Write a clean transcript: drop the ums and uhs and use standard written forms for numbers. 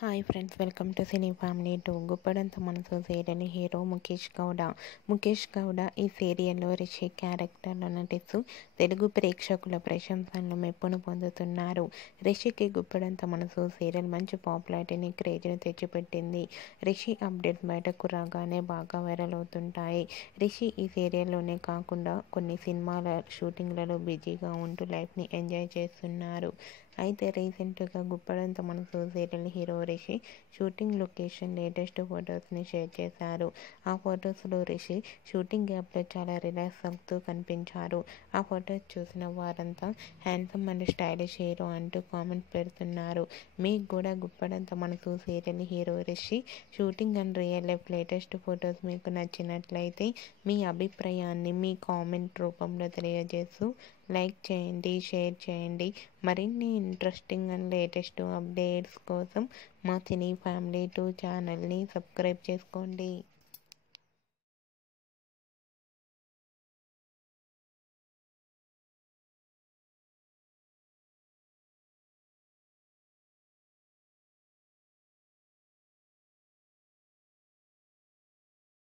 Hi friends, welcome to cine family 2. Guppedantha మనసు serial hero Mukesh Gowda ఈ సీరియల్లో రిషి క్యారెక్టర్లో నటిస్తూ తెలుగు ప్రేక్షకుల ప్రశంసలను మెప్పును పొందుతున్నారు. రిషికి గుప్పడంత మనసు సీరియల్ మంచి పాపులారిటీని, క్రేజ్ని తెచ్చిపెట్టింది. రిషి అప్డేట్స్ బయటకు రాగానే బాగా వైరల్ అవుతుంటాయి. రిషి ఈ సీరియల్లోనే కాకుండా కొన్ని సినిమాల షూటింగ్లలో బిజీగా ఉంటూ లైఫ్ని ఎంజాయ్ చేస్తున్నారు. అయితే రీసెంట్గా గుప్పడంత మనసు serial hero Rishi shooting location latest ఫొటోస్ని షేర్ చేశారు. ఆ ఫొటోస్లో రిషి షూటింగ్ గ్యాప్లో చాలా రిలాక్స్ అవుతూ కనిపించారు. ఆ ఫొటోస్ చూసిన వారంతా హ్యాండ్సమ్ అండ్ స్టైలిష్ హీరో అంటూ కామెంట్స్ పెడుతున్నారు. మీకు కూడా గుప్పడంత మనసు serial hero Rishi shooting and real life latest photos మీకు నచ్చినట్లయితే మీ అభిప్రాయాన్ని మీ కామెంట్ రూపంలో తెలియజేస్తూ లైక్ చేయండి, షేర్ చేయండి. మరిన్ని ఇంట్రెస్టింగ్ అండ్ లేటెస్ట్ అప్డేట్స్ కోసం మా సినీ ఫ్యామిలీ 2 ఛానల్ని సబ్స్క్రైబ్ చేసుకోండి.